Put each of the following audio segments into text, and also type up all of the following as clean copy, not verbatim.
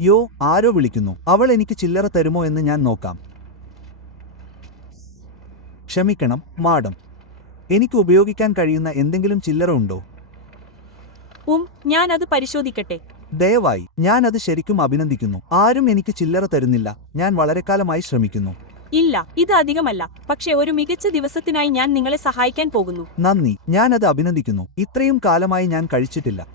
യോ, ആരോ വിളിക്കുന്നു. അവൾ എനിക്ക് ചില്ലറ തരുമോ എന്ന് ഞാൻ നോക്കാം. ക്ഷമിക്കണം, മാഡം. എനിക്ക് ഉപയോഗിക്കാൻ കഴിയുന്ന എന്തെങ്കിലും ചില്ലറ ഉണ്ടോ? ഞാൻ അത് പരിശോധിക്കട്ടെ. ദയവായി. ഞാൻ അത് ശരിക്കും അഭിനന്ദിക്കുന്നു. ആരും എനിക്ക് ചില്ലറ തരുന്നില്ല. ഞാൻ വളരെക്കാലമായി ശ്രമിക്കുന്നു. ഇല്ല, ഇത് അധികമല്ല. പക്ഷേ ഒരു മികച്ച ദിവസത്തിനായി ഞാൻ നിങ്ങളെ സഹായിക്കാൻ പോകുന്നു. നന്ദി, ഞാൻ അത് അഭിനന്ദിക്കുന്നു. ഇത്രയും കാലമായി ഞാൻ കഴിച്ചിട്ടില്ല.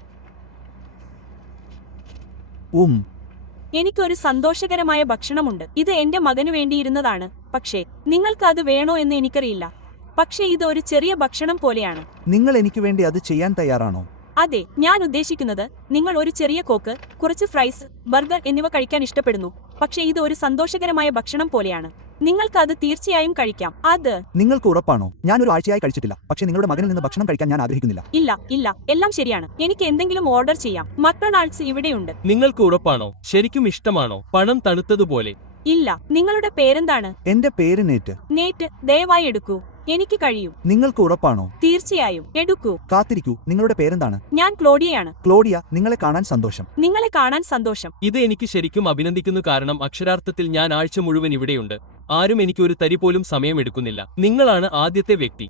എനിക്കൊരു സന്തോഷകരമായ ഭക്ഷണമുണ്ട്. ഇത് എന്റെ മകനു വേണ്ടിയിരുന്നതാണ്. പക്ഷേ നിങ്ങൾക്ക് അത് വേണോ എന്ന് എനിക്കറിയില്ല. പക്ഷേ ഇത് ഒരു ചെറിയ ഭക്ഷണം പോലെയാണ്. നിങ്ങൾ എനിക്ക് വേണ്ടി അത് ചെയ്യാൻ തയ്യാറാണോ? അതെ, ഞാൻ ഉദ്ദേശിക്കുന്നത് നിങ്ങൾ ഒരു ചെറിയ കോക്ക്, കുറച്ച് ഫ്രൈസ്, ബർഗർ എന്നിവ കഴിക്കാൻ ഇഷ്ടപ്പെടുന്നു. പക്ഷേ ഇത് ഒരു സന്തോഷകരമായ ഭക്ഷണം പോലെയാണ്. നിങ്ങൾക്ക് അത് തീർച്ചയായും കഴിക്കാം. അത് നിങ്ങൾക്ക് ഉറപ്പാണോ? ഞാൻ ഒരു ആഴ്ചയായി കഴിച്ചിട്ടില്ല. പക്ഷേ നിങ്ങളുടെ മകനിൽ നിന്ന് ഭക്ഷണം കഴിക്കാൻ ഞാൻ ആഗ്രഹിക്കുന്നില്ല. ഇല്ല, എല്ലാം ശരിയാണ്. എനിക്ക് എന്തെങ്കിലും ഓർഡർ ചെയ്യാം. മക്ഡൊണാൾഡ്സ് ഇവിടെയുണ്ട്. നിങ്ങൾക്ക് ഉറപ്പാണോ? ശരിക്കും ഇഷ്ടമാണോ? പണം തണുത്തതുപോലെ. ഇല്ല. നിങ്ങളുടെ പേരെന്താണ്? എന്റെ പേര് നേറ്റ്. നേറ്റ്, ദയവായി എടുക്കൂ. എനിക്ക് കഴിയും. നിങ്ങൾക്ക് ഉറപ്പാണോ? തീർച്ചയായും, എടുക്കൂ. കാത്തിരിക്കൂ. നിങ്ങളുടെ പേരെന്താണ്? ഞാൻ ക്ലോഡിയയാണ്. ക്ലോഡിയ, നിങ്ങളെ കാണാൻ സന്തോഷം. നിങ്ങളെ കാണാൻ സന്തോഷം. ഇത് എനിക്ക് ശരിക്കും അഭിനന്ദിക്കുന്നു, കാരണം അക്ഷരാർത്ഥത്തിൽ ഞാൻ ആഴ്ച മുഴുവൻ ഇവിടെയുണ്ട്. ആരും എനിക്ക് ഒരു തരി പോലും സമയമെടുക്കുന്നില്ല. നിങ്ങളാണ് ആദ്യത്തെ വ്യക്തി.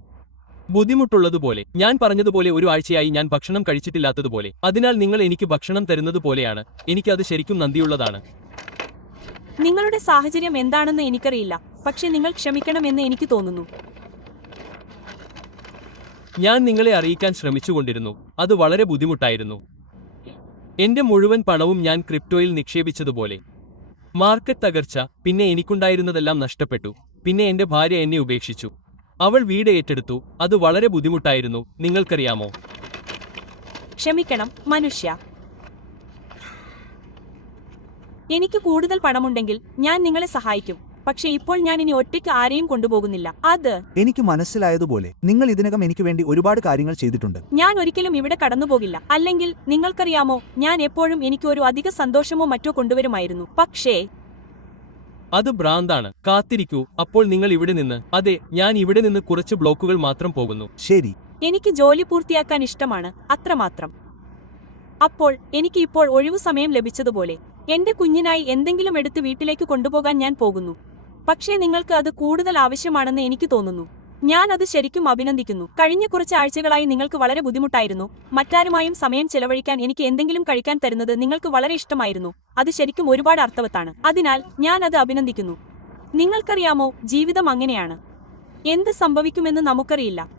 ബുദ്ധിമുട്ടുള്ളതുപോലെ. ഞാൻ പറഞ്ഞതുപോലെ ഒരു ആഴ്ചയായി ഞാൻ ഭക്ഷണം കഴിച്ചിട്ടില്ലാത്തതുപോലെ. അതിനാൽ നിങ്ങൾ എനിക്ക് ഭക്ഷണം തരുന്നതുപോലെയാണ്. എനിക്കത് ശരിക്കും നന്ദിയുള്ളതാണ്. നിങ്ങളുടെ സാഹചര്യം എന്താണെന്ന് എനിക്കറിയില്ല. പക്ഷെ നിങ്ങൾ ക്ഷമിക്കണമെന്ന് എനിക്ക് തോന്നുന്നു. ഞാൻ നിങ്ങളെ അറിയിക്കാൻ ശ്രമിച്ചുകൊണ്ടിരുന്നു. അത് വളരെ ബുദ്ധിമുട്ടായിരുന്നു. എന്റെ മുഴുവൻ പണവും ഞാൻ ക്രിപ്റ്റോയിൽ നിക്ഷേപിച്ചതുപോലെ. മാർക്കറ്റ് തകർച്ച, പിന്നെ എനിക്കുണ്ടായിരുന്നതെല്ലാം നഷ്ടപ്പെട്ടു. പിന്നെ എന്റെ ഭാര്യ എന്നെ ഉപേക്ഷിച്ചു. അവൾ വീട് ഏറ്റെടുത്തു. അത് വളരെ ബുദ്ധിമുട്ടായിരുന്നു, നിങ്ങൾക്കറിയാമോ? ക്ഷമിക്കണം, മനുഷ്യ. എനിക്ക് കൂടുതൽ പണമുണ്ടെങ്കിൽ ഞാൻ നിങ്ങളെ സഹായിക്കും. പക്ഷേ ഇപ്പോൾ ഞാൻ ഇനി ഒറ്റയ്ക്ക് ആരെയും കൊണ്ടുപോകുന്നില്ല. അത് എനിക്ക് മനസ്സിലായതുപോലെ നിങ്ങൾ ഇതിനകം എനിക്ക് വേണ്ടി ഒരുപാട് കാര്യങ്ങൾ ചെയ്തിട്ടുണ്ട്. ഞാൻ ഒരിക്കലും ഇവിടെ കടന്നുപോകില്ല. അല്ലെങ്കിൽ നിങ്ങൾക്കറിയാമോ, ഞാൻ എപ്പോഴും എനിക്ക് ഒരു അധിക സന്തോഷമോ മറ്റോ കൊണ്ടുവരുമായിരുന്നു. പക്ഷേ അത് ഭ്രാന്താണ്. കാത്തിരിക്കൂ, അപ്പോൾ നിങ്ങൾ ഇവിടെ നിന്ന്. അതെ, ഞാൻ ഇവിടെ നിന്ന് കുറച്ച് ബ്ലോക്കുകൾ മാത്രം പോകുന്നു. ശരി. എനിക്ക് ജോലി പൂർത്തിയാക്കാൻ ഇഷ്ടമാണ്, അത്രമാത്രം. അപ്പോൾ എനിക്ക് ഇപ്പോൾ ഒഴിവു സമയം ലഭിച്ചതുപോലെ എന്റെ കുഞ്ഞിനായി എന്തെങ്കിലും എടുത്ത് വീട്ടിലേക്ക് കൊണ്ടുപോകാൻ ഞാൻ പോകുന്നു. പക്ഷേ നിങ്ങൾക്ക് അത് കൂടുതൽ ആവശ്യമാണെന്ന് എനിക്ക് തോന്നുന്നു. ഞാൻ അത് ശരിക്കും അഭിനന്ദിക്കുന്നു. കഴിഞ്ഞ കുറച്ച് ആഴ്ചകളായി നിങ്ങൾക്ക് വളരെ ബുദ്ധിമുട്ടായിരുന്നു. മറ്റാരുമായും സമയം ചെലവഴിക്കാൻ എനിക്ക് എന്തെങ്കിലും കഴിക്കാൻ തരുന്നത് നിങ്ങൾക്ക് വളരെ ഇഷ്ടമായിരുന്നു. അത് ശരിക്കും ഒരുപാട് അർത്ഥവത്താണ്. അതിനാൽ ഞാൻ അത് അഭിനന്ദിക്കുന്നു. നിങ്ങൾക്കറിയാമോ, ജീവിതം അങ്ങനെയാണ്. എന്ത് സംഭവിക്കുമെന്ന് നമുക്കറിയില്ല.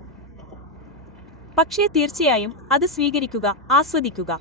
പക്ഷേ തീർച്ചയായും അത് സ്വീകരിക്കുക, ആസ്വദിക്കുക.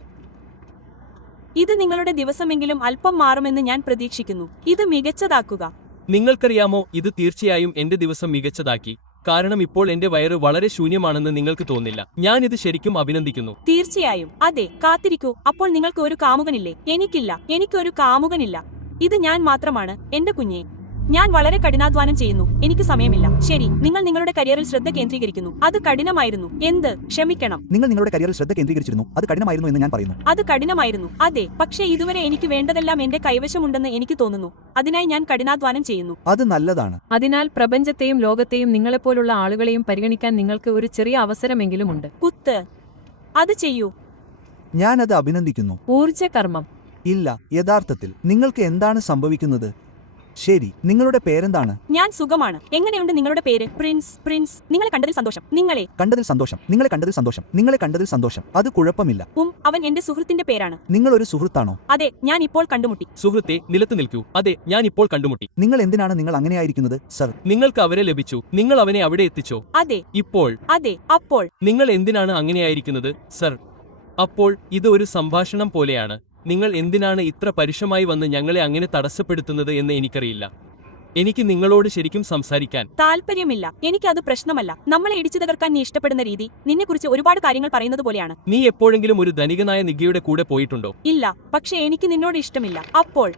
ഇത് നിങ്ങളുടെ ദിവസമെങ്കിലും അല്പം മാറുമെന്ന് ഞാൻ പ്രതീക്ഷിക്കുന്നു. ഇത് മികച്ചതാക്കുക. നിങ്ങൾക്കറിയാമോ, ഇത് തീർച്ചയായും എന്റെ ദിവസം മികച്ചതാക്കി. കാരണം ഇപ്പോൾ എന്റെ വയറ് വളരെ ശൂന്യമാണെന്ന് നിങ്ങൾക്ക് തോന്നില്ല. ഞാൻ ഇത് ശരിക്കും അഭിനന്ദിക്കുന്നു. തീർച്ചയായും. അതെ, കാത്തിരിക്കൂ. അപ്പോൾ നിങ്ങൾക്ക് ഒരു കാമുകനില്ലേ? എനിക്കില്ല. എനിക്കൊരു കാമുകനില്ല. ഇത് ഞാൻ മാത്രമാണ്, എന്റെ കുഞ്ഞെ. ഞാൻ വളരെ കഠിനാധ്വാനം ചെയ്യുന്നു. എനിക്ക് സമയമില്ല. ശരി, നിങ്ങൾ നിങ്ങളുടെ കരിയറിൽ ശ്രദ്ധ കേന്ദ്രീകരിക്കുന്നു. അത് കഠിനമായിരുന്നു. എന്ത്? ക്ഷമിക്കണം. നിങ്ങൾ നിങ്ങളുടെ കരിയറിൽ ശ്രദ്ധ കേന്ദ്രീകരിച്ചിരുന്നു. അത് കഠിനമായിരുന്നു എന്ന് ഞാൻ പറയുന്നു. അത് കഠിനമായിരുന്നു. അതെ, പക്ഷേ ഇതുവരെ എനിക്ക് വേണ്ടതെല്ലാം എന്റെ കൈവശമുണ്ടെന്ന് എനിക്ക് തോന്നുന്നു. അതിനായി ഞാൻ കഠിനാധ്വാനം ചെയ്യുന്നു. അത് നല്ലതാണ്. അതിനാൽ പ്രപഞ്ചത്തെയും ലോകത്തെയും നിങ്ങളെപ്പോലുള്ള ആളുകളെയും പരിഗണിക്കാൻ നിങ്ങൾക്ക് ഒരു ചെറിയ അവസരമെങ്കിലും ഉണ്ട്. കുത്ത്. അത് ചെയ്യൂ. ഞാൻ അത് അഭിനന്ദിക്കുന്നു. ഊർജ്ജകർമ്മം. ഇല്ല, യഥാർത്ഥത്തിൽ നിങ്ങൾക്ക് എന്താണ് സംഭവിക്കുന്നത്? ശരി, നിങ്ങളുടെ പേരെന്താണ്? ഞാൻ സുഖമാണ്. എങ്ങനെയുണ്ട് നിങ്ങളുടെ പേര്? പ്രിൻസ്. നിങ്ങളെ കണ്ടതിൽ സന്തോഷം. നിങ്ങളെ കണ്ടതിൽ സന്തോഷം. നിങ്ങളെ കണ്ടതിൽ സന്തോഷം. അത് കുഴപ്പമില്ല. അവൻ എന്റെ സുഹൃത്തിന്റെ പേരാണ്. നിങ്ങൾ ഒരു സുഹൃത്താണോ? അതെ, ഞാൻ ഇപ്പോൾ കണ്ടുമുട്ടി. സുഹൃത്തെ, നിലത്ത് നിൽക്കൂ. അതെ, ഞാൻ ഇപ്പോൾ കണ്ടുമുട്ടി. നിങ്ങൾ എന്തിനാണ് നിങ്ങൾ അങ്ങനെയായിരിക്കുന്നത്, സർ? നിങ്ങൾക്ക് അവരെ ലഭിച്ചു. നിങ്ങൾ അവനെ അവിടെ എത്തിച്ചോ? അതെ. ഇപ്പോൾ? അതെ. അപ്പോൾ നിങ്ങൾ എന്തിനാണ് അങ്ങനെയായിരിക്കുന്നത്, സർ? അപ്പോൾ ഇത് ഒരു സംഭാഷണം പോലെയാണ്. നിങ്ങൾ എന്തിനാണ് ഇത്ര പരുഷമായി വന്ന് ഞങ്ങളെ അങ്ങനെ തടസ്സപ്പെടുത്തുന്നത് എന്ന് എനിക്കറിയില്ല. എനിക്ക് നിങ്ങളോട് ശരിക്കും സംസാരിക്കാൻ താല്പര്യമില്ല. എനിക്കത് പ്രശ്നമല്ല. നമ്മളെ ഇടിച്ചു തകർക്കാൻ നീ ഇഷ്ടപ്പെടുന്ന രീതി നിന്നെക്കുറിച്ച് ഒരുപാട് കാര്യങ്ങൾ പറയുന്നത് പോലെയാണ്. നീ എപ്പോഴെങ്കിലും ഒരു ധനികനായ നിഗയുടെ കൂടെ പോയിട്ടുണ്ടോ? ഇല്ല, പക്ഷേ എനിക്ക് നിന്നോട് ഇഷ്ടമില്ല. അപ്പോൾ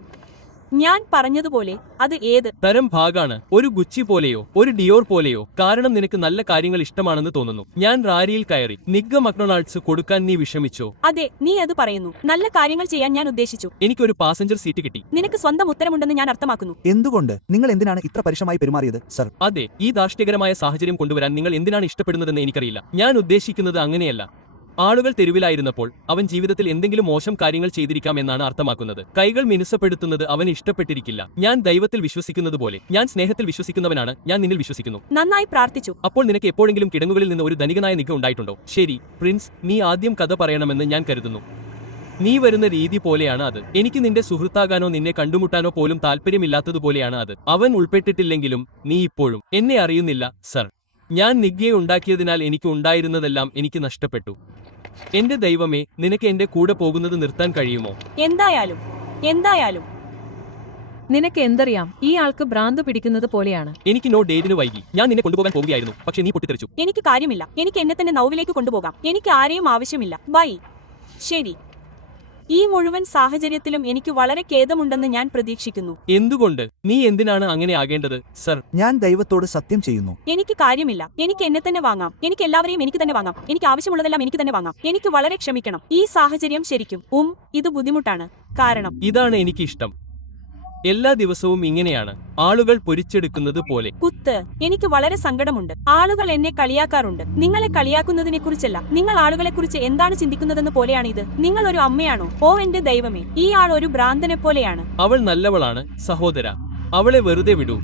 ഞാൻ പറഞ്ഞതുപോലെ അത് ഏത് തരം ഭാഗാണ്? ഒരു ഗുച്ചി പോലെയോ ഒരു ഡിയോർ പോലെയോ? കാരണം നിനക്ക് നല്ല കാര്യങ്ങൾ ഇഷ്ടമാണെന്ന് തോന്നുന്നു. ഞാൻ റാരിയിൽ കയറി. നിഗ്ഗ മക്ഡൊണാൾഡ്സ് കൊടുക്കാൻ നീ വിഷമിച്ചോ? അതെ, നീ അത് പറയുന്നു. നല്ല കാര്യങ്ങൾ ചെയ്യാൻ ഞാൻ ഉദ്ദേശിച്ചു. എനിക്കൊരു പാസഞ്ചർ സീറ്റ് കിട്ടി. നിനക്ക് സ്വന്തം ഉത്തരമുണ്ടെന്ന് ഞാൻ അർത്ഥമാക്കുന്നു. എന്തുകൊണ്ട്? നിങ്ങൾ എന്തിനാണ് ഇത്ര പരുഷമായി പെരുമാറിയത്, സർ? അതെ, ഈ ധാർഷ്ട്യകരമായ സാഹചര്യം കൊണ്ടുവരാൻ നിങ്ങൾ എന്തിനാണ് ഇഷ്ടപ്പെടുന്നതെന്ന് എനിക്കറിയില്ല. ഞാൻ ഉദ്ദേശിക്കുന്നത് അങ്ങനെയല്ല. ആളുകൾ തെരുവിലായിരുന്നപ്പോൾ അവൻ ജീവിതത്തിൽ എന്തെങ്കിലും മോശം കാര്യങ്ങൾ ചെയ്തിരിക്കാം എന്നാണ് അർത്ഥമാക്കുന്നത്. കൈകൾ മിനുസപ്പെടുത്തുന്നത് അവന് ഇഷ്ടപ്പെട്ടിരിക്കില്ല. ഞാൻ ദൈവത്തിൽ വിശ്വസിക്കുന്നത് പോലെ, ഞാൻ സ്നേഹത്തിൽ വിശ്വസിക്കുന്നവനാണ്, ഞാൻ നിന്നിൽ വിശ്വസിക്കുന്നു. നന്നായി പ്രാർത്ഥിച്ചു. അപ്പോൾ നിനക്ക് എപ്പോഴെങ്കിലും കിടങ്ങുകളിൽ നിന്ന് ഒരു ധനികനായ നിഗ ഉണ്ടായിട്ടുണ്ടോ? ശരി പ്രിൻസ്, നീ ആദ്യം കഥ പറയണമെന്ന് ഞാൻ കരുതുന്നു. നീ വരുന്ന രീതി പോലെയാണ് അത്. എനിക്ക് നിന്റെ സുഹൃത്താകാനോ നിന്നെ കണ്ടുമുട്ടാനോ പോലും താല്പര്യമില്ലാത്തതുപോലെയാണ് അത്. അവൻ ഉൾപ്പെട്ടിട്ടില്ലെങ്കിലും നീ ഇപ്പോഴും എന്നെ അറിയുന്നില്ല സർ. ഞാൻ നിഗ്ഗയെ ഉണ്ടാക്കിയതിനാൽ എനിക്ക് ഉണ്ടായിരുന്നതെല്ലാം എനിക്ക് നഷ്ടപ്പെട്ടു. എന്റെ ദൈവമേ, നിനക്ക് എന്റെ കൂടെ പോകുന്നത് നിർത്താൻ കഴിയുമോ? എന്തായാലും നിനക്ക് എന്തറിയാം, ഈ ആൾക്ക് ഭ്രാന്ത് പിടിക്കുന്നത് പോലെയാണ്. എനിക്ക് നോ ഡേറ്റിന് വൈകി. ഞാൻ നിന്നെ കൊണ്ടുപോകാൻ പോകുകയായിരുന്നു, പക്ഷെ നീ പൊട്ടിത്തെറിച്ചു. എനിക്ക് കാര്യമില്ല. എനിക്ക് എന്നെ തന്നെ നൗവിലേക്ക് കൊണ്ടുപോകാം. എനിക്ക് ആരെയും ആവശ്യമില്ല. ബൈ. ശരി. ഈ മുഴുവൻ സാഹചര്യത്തിലും എനിക്ക് വളരെ ഖേദമുണ്ടെന്ന് ഞാൻ പ്രതീക്ഷിക്കുന്നു. എന്തുകൊണ്ട്? നീ എന്തിനാണ് അങ്ങനെ ആകേണ്ടത് സർ? ഞാൻ ദൈവത്തോട് സത്യം ചെയ്യുന്നു. എനിക്ക് കാര്യമില്ല. എനിക്ക് എന്നെ തന്നെ വാങ്ങാം. എനിക്ക് എല്ലാവരെയും എനിക്ക് തന്നെ വാങ്ങാം. എനിക്ക് ആവശ്യമുള്ളതെല്ലാം എനിക്ക് തന്നെ വാങ്ങാം. എനിക്ക് വളരെ ക്ഷമിക്കണം. ഈ സാഹചര്യം ശരിക്കും ഇത് ബുദ്ധിമുട്ടാണ്. കാരണം ഇതാണ് എനിക്കിഷ്ടം. എല്ലാ ദിവസവും ഇങ്ങനെയാണ്, ആളുകൾ പൊരിച്ചെടുക്കുന്നത് പോലെ. കുത്ത്. എനിക്ക് വളരെ സങ്കടമുണ്ട്. ആളുകൾ എന്നെ കളിയാക്കാറുണ്ട്. നിങ്ങളെ കളിയാക്കുന്നതിനെ കുറിച്ചല്ല, നിങ്ങൾ ആളുകളെക്കുറിച്ച് എന്താണ് ചിന്തിക്കുന്നതെന്ന് പോലെയാണ് ഇത്. നിങ്ങൾ ഒരു അമ്മയാണോ? ഓ എന്റെ ദൈവമേ, ഈ ആൾ ഒരു ഭ്രാന്തനെ പോലെയാണ്. അവൾ നല്ലവളാണ് സഹോദര, അവളെ വെറുതെ വിടൂ.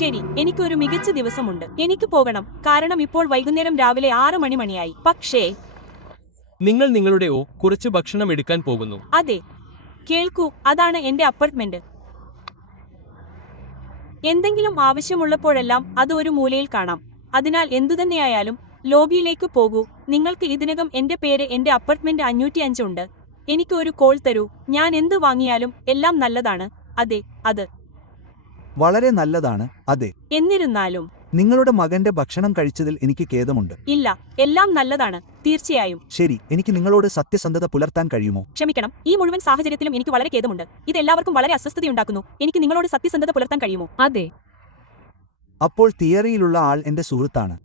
ശരി, എനിക്ക് ഒരു മികച്ച ദിവസമുണ്ട്. എനിക്ക് പോകണം, കാരണം ഇപ്പോൾ വൈകുന്നേരം രാവിലെ 6 മണിയായി. പക്ഷേ നിങ്ങൾ നിങ്ങളുടെ കുറച്ച് ഭക്ഷണം എടുക്കാൻ പോകുന്നു. അതെ, കേൾക്കൂ, അതാണ് എന്റെ അപ്പാർട്ട്മെന്റ്. എന്തെങ്കിലും ആവശ്യമുള്ളപ്പോഴെല്ലാം അത് ഒരു മൂലയിൽ കാണാം. അതിനാൽ എന്തുതന്നെയായാലും ലോബിയിലേക്ക് പോകൂ. നിങ്ങൾക്ക് ഇതിനകം എന്റെ പേര് എന്റെ അപ്പാർട്ട്മെന്റ് 505 ഉണ്ട്. എനിക്ക് ഒരു കോൾ തരൂ. ഞാൻ എന്ത് വാങ്ങിയാലും എല്ലാം നല്ലതാണ്. അതെ, അത് വളരെ നല്ലതാണ്. അതെ. എന്നിരുന്നാലും നിങ്ങളുടെ മകന്റെ ഭക്ഷണം കഴിച്ചതിൽ എനിക്ക് ഖേദമുണ്ട്. ഇല്ല, എല്ലാം നല്ലതാണ്. തീർച്ചയായും. ശരി, എനിക്ക് നിങ്ങളോട് സത്യസന്ധത പുലർത്താൻ കഴിയുമോ? ക്ഷമിക്കണം, ഈ മുഴുവൻ സാഹചര്യത്തിലും എനിക്ക് വളരെ ഖേദമുണ്ട്. ഇത് എല്ലാവർക്കും വളരെ അസ്വസ്ഥതയുണ്ടാക്കുന്നു. എനിക്ക് നിങ്ങളോട് സത്യസന്ധത പുലർത്താൻ കഴിയുമോ? അതെ. അപ്പോൾ തിയറിയിലുള്ള ആൾ എന്റെ സുഹൃത്താണ്.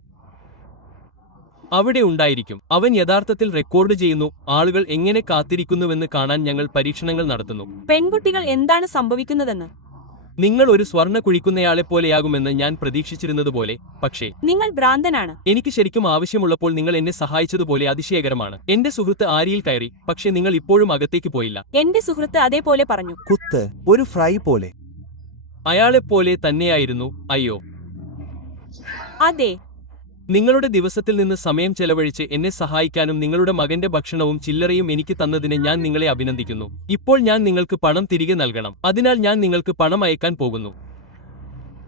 അവിടെ ഉണ്ടായിരിക്കും. അവൻ യഥാർത്ഥത്തിൽ റെക്കോർഡ് ചെയ്യുന്നു. ആളുകൾ എങ്ങനെ കാത്തിരിക്കുന്നുവെന്ന് കാണാൻ ഞങ്ങൾ പരീക്ഷണങ്ങൾ നടത്തുന്നു. പെൺകുട്ടികൾ എന്താണ് സംഭവിക്കുന്നതെന്ന്. നിങ്ങൾ ഒരു സ്വർണ്ണ കുഴിക്കുന്നയാളെപ്പോലെയാകുമെന്ന് ഞാൻ പ്രതീക്ഷിച്ചിരുന്നതുപോലെ, പക്ഷേ നിങ്ങൾ ഭ്രാന്തനാണ്. എനിക്ക് ശരിക്കും ആവശ്യമുള്ളപ്പോൾ നിങ്ങൾ എന്നെ സഹായിച്ചതുപോലെ അതിശയകരമാണ്. എന്റെ സുഹൃത്ത് ആരിയിൽ കയറി, പക്ഷേ നിങ്ങൾ ഇപ്പോഴും അകത്തേക്ക് പോയില്ല. എന്റെ സുഹൃത്ത് അതേപോലെ പറഞ്ഞു. കുത്ത്. ഒരു ഫ്രൈ പോലെ. അയാളെപ്പോലെ തന്നെയായിരുന്നു. അയ്യോ. അതെ. നിങ്ങളുടെ ദിവസത്തിൽ നിന്ന് സമയം ചെലവഴിച്ച് എന്നെ സഹായിക്കാനും നിങ്ങളുടെ മകന്റെ ഭക്ഷണവും ചില്ലറയും എനിക്ക് തന്നതിന് ഞാൻ നിങ്ങളെ അഭിനന്ദിക്കുന്നു. ഇപ്പോൾ ഞാൻ നിങ്ങൾക്ക് പണം തിരികെ നൽകണം. അതിനാൽ ഞാൻ നിങ്ങൾക്ക് പണം അയക്കാൻ പോകുന്നു.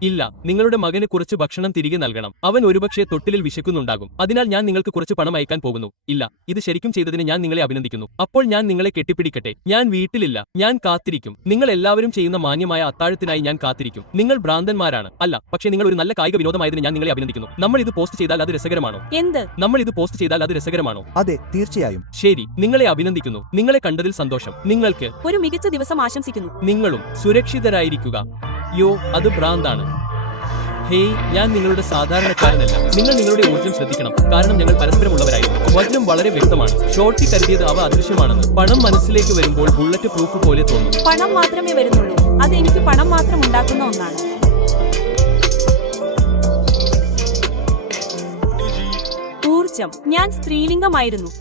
ഇല്ല, നിങ്ങളുടെ മകന് കുറച്ച് ഭക്ഷണം തിരികെ നൽകണം. അവൻ ഒരുപക്ഷെ തൊട്ടിലിൽ വിശക്കുന്നുണ്ടാകും. അതിനാൽ ഞാൻ നിങ്ങൾക്ക് കുറച്ച് പണം അയക്കാൻ പോകുന്നു. ഇല്ല, ഇത് ശരിക്കും ചെയ്തതിന് ഞാൻ നിങ്ങളെ അഭിനന്ദിക്കുന്നു. അപ്പോൾ ഞാൻ നിങ്ങളെ കെട്ടിപ്പിടിക്കട്ടെ. ഞാൻ വീട്ടിലില്ല. ഞാൻ കാത്തിരിക്കും. നിങ്ങൾ എല്ലാവരും ചെയ്യുന്ന മാന്യമായ അത്താഴത്തിനായി ഞാൻ കാത്തിരിക്കും. നിങ്ങൾ ഭ്രാന്തന്മാരാണ്. അല്ല, പക്ഷേ നിങ്ങൾ ഒരു നല്ല കായിക വിനോദമായതിന് ഞാൻ നിങ്ങളെ അഭിനന്ദിക്കുന്നു. നമ്മൾ ഇത് പോസ്റ്റ് ചെയ്താൽ അത് രസകരമാണോ? എന്ത്? നമ്മൾ ഇത് പോസ്റ്റ് ചെയ്താൽ അത് രസകരമാണോ? അതെ, തീർച്ചയായും. ശരി, നിങ്ങളെ അഭിനന്ദിക്കുന്നു. നിങ്ങളെ കണ്ടതിൽ സന്തോഷം. നിങ്ങൾക്ക് ഒരു മികച്ച ദിവസം ആശംസിക്കുന്നു. നിങ്ങളും സുരക്ഷിതരായിരിക്കുക. യോ, അത് ഭ്രാന്താണ്. ഹേയ്, ഞാൻ നിങ്ങളുടെ സാധാരണക്കാരനല്ല. നിങ്ങൾ നിങ്ങളുടെ ഊർജ്ജം ശ്രദ്ധിക്കണം, കാരണം ഞങ്ങൾ പരസ്പരമുള്ളവരായിരുന്നു. വചനം വളരെ വ്യക്തമാണ്. ഷോർട്ടി കരുതിയത് അവ അദൃശ്യമാണെന്ന്. പണം മനസ്സിലേക്ക് വരുമ്പോൾ ബുള്ളറ്റ് പ്രൂഫ് പോലെ തോന്നും. പണം മാത്രമേ വരുന്നുള്ളൂ. അത് എനിക്ക് പണം മാത്രം ഉണ്ടാക്കുന്ന ഒന്നാണ്. ഊർജ്ജം. ഞാൻ സ്ത്രീലിംഗമായിരുന്നു.